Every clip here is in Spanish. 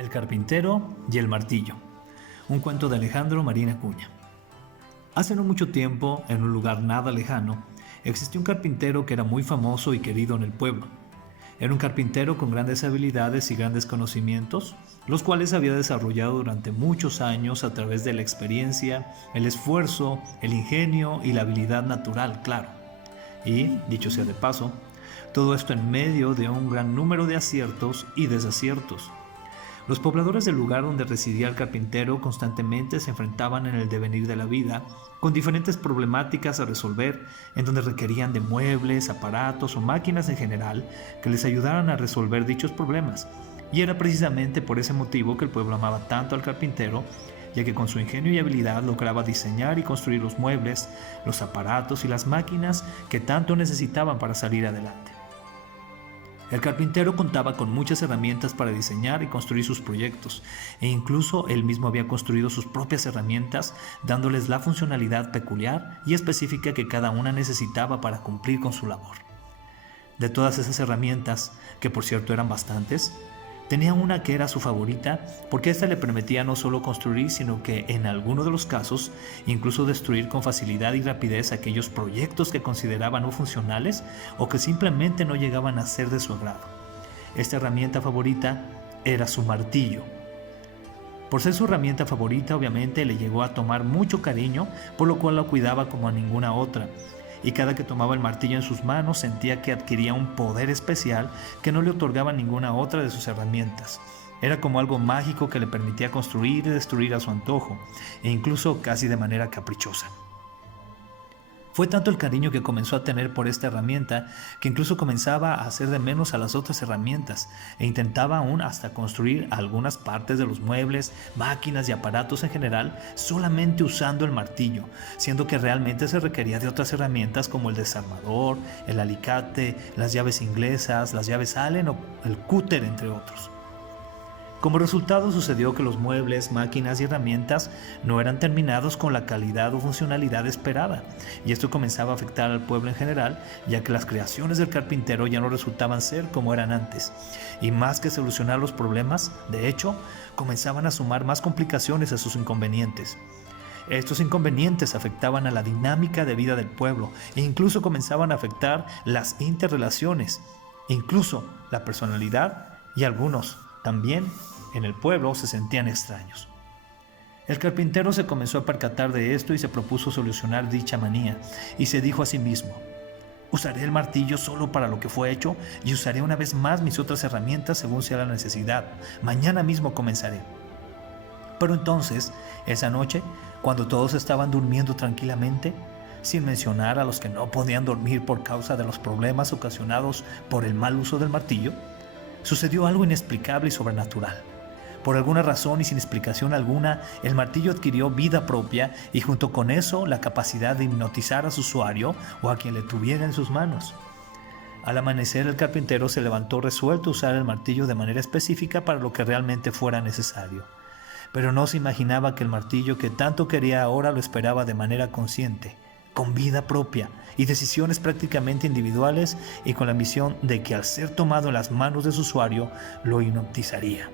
El carpintero y el martillo. Un cuento de Alejandro Marín Acuña. Hace no mucho tiempo, en un lugar nada lejano, existió un carpintero que era muy famoso y querido en el pueblo. Era un carpintero con grandes habilidades y grandes conocimientos, los cuales había desarrollado durante muchos años a través de la experiencia, el esfuerzo, el ingenio y la habilidad natural, claro. Y, dicho sea de paso, todo esto en medio de un gran número de aciertos y desaciertos. Los pobladores del lugar donde residía el carpintero constantemente se enfrentaban en el devenir de la vida con diferentes problemáticas a resolver, en donde requerían de muebles, aparatos o máquinas en general que les ayudaran a resolver dichos problemas. Y era precisamente por ese motivo que el pueblo amaba tanto al carpintero, ya que con su ingenio y habilidad lograba diseñar y construir los muebles, los aparatos y las máquinas que tanto necesitaban para salir adelante. El carpintero contaba con muchas herramientas para diseñar y construir sus proyectos, e incluso él mismo había construido sus propias herramientas, dándoles la funcionalidad peculiar y específica que cada una necesitaba para cumplir con su labor. De todas esas herramientas, que por cierto eran bastantes, tenía una que era su favorita porque ésta le permitía no solo construir, sino que en algunos de los casos incluso destruir con facilidad y rapidez aquellos proyectos que consideraba no funcionales o que simplemente no llegaban a ser de su agrado. Esta herramienta favorita era su martillo. Por ser su herramienta favorita, obviamente le llegó a tomar mucho cariño, por lo cual la cuidaba como a ninguna otra. Y cada que tomaba el martillo en sus manos sentía que adquiría un poder especial que no le otorgaba ninguna otra de sus herramientas. Era como algo mágico que le permitía construir y destruir a su antojo, e incluso casi de manera caprichosa. Fue tanto el cariño que comenzó a tener por esta herramienta que incluso comenzaba a hacer de menos a las otras herramientas e intentaba aún hasta construir algunas partes de los muebles, máquinas y aparatos en general solamente usando el martillo, siendo que realmente se requería de otras herramientas como el desarmador, el alicate, las llaves inglesas, las llaves Allen o el cúter, entre otros. Como resultado sucedió que los muebles, máquinas y herramientas no eran terminados con la calidad o funcionalidad esperada, y esto comenzaba a afectar al pueblo en general, ya que las creaciones del carpintero ya no resultaban ser como eran antes, y más que solucionar los problemas, de hecho, comenzaban a sumar más complicaciones a sus inconvenientes. Estos inconvenientes afectaban a la dinámica de vida del pueblo e incluso comenzaban a afectar las interrelaciones, incluso la personalidad, y algunos también en el pueblo se sentían extraños. El carpintero se comenzó a percatar de esto y se propuso solucionar dicha manía, y se dijo a sí mismo: usaré el martillo solo para lo que fue hecho y usaré una vez más mis otras herramientas según sea la necesidad. Mañana mismo comenzaré. Pero entonces, esa noche, cuando todos estaban durmiendo tranquilamente, sin mencionar a los que no podían dormir por causa de los problemas ocasionados por el mal uso del martillo, sucedió algo inexplicable y sobrenatural. Por alguna razón y sin explicación alguna, el martillo adquirió vida propia y junto con eso la capacidad de hipnotizar a su usuario o a quien le tuviera en sus manos. Al amanecer, el carpintero se levantó resuelto a usar el martillo de manera específica para lo que realmente fuera necesario. Pero no se imaginaba que el martillo que tanto quería ahora lo esperaba de manera consciente, con vida propia y decisiones prácticamente individuales, y con la misión de que al ser tomado en las manos de su usuario lo hipnotizaría.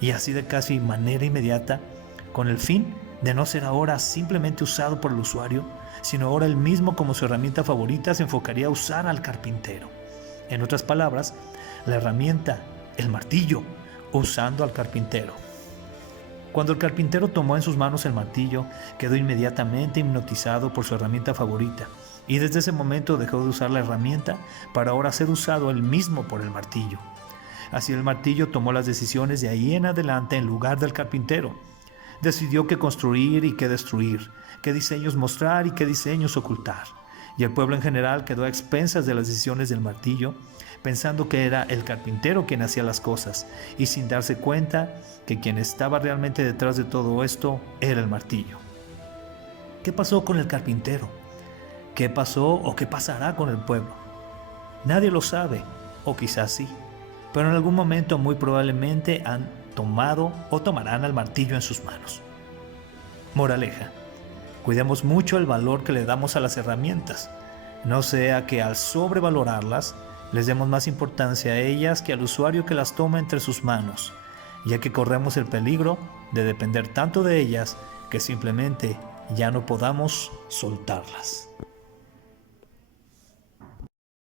Y así de casi manera inmediata, con el fin de no ser ahora simplemente usado por el usuario, sino ahora él mismo como su herramienta favorita se enfocaría a usar al carpintero. En otras palabras, la herramienta, el martillo, usando al carpintero. Cuando el carpintero tomó en sus manos el martillo, quedó inmediatamente hipnotizado por su herramienta favorita, y desde ese momento dejó de usar la herramienta para ahora ser usado él mismo por el martillo. Así el martillo tomó las decisiones de ahí en adelante en lugar del carpintero. Decidió qué construir y qué destruir, qué diseños mostrar y qué diseños ocultar. Y el pueblo en general quedó a expensas de las decisiones del martillo, pensando que era el carpintero quien hacía las cosas, y sin darse cuenta que quien estaba realmente detrás de todo esto era el martillo. ¿Qué pasó con el carpintero? ¿Qué pasó o qué pasará con el pueblo? Nadie lo sabe, o quizás sí, pero en algún momento muy probablemente han tomado o tomarán al martillo en sus manos. Moraleja: cuidemos mucho el valor que le damos a las herramientas, no sea que al sobrevalorarlas les demos más importancia a ellas que al usuario que las toma entre sus manos, ya que corremos el peligro de depender tanto de ellas que simplemente ya no podamos soltarlas.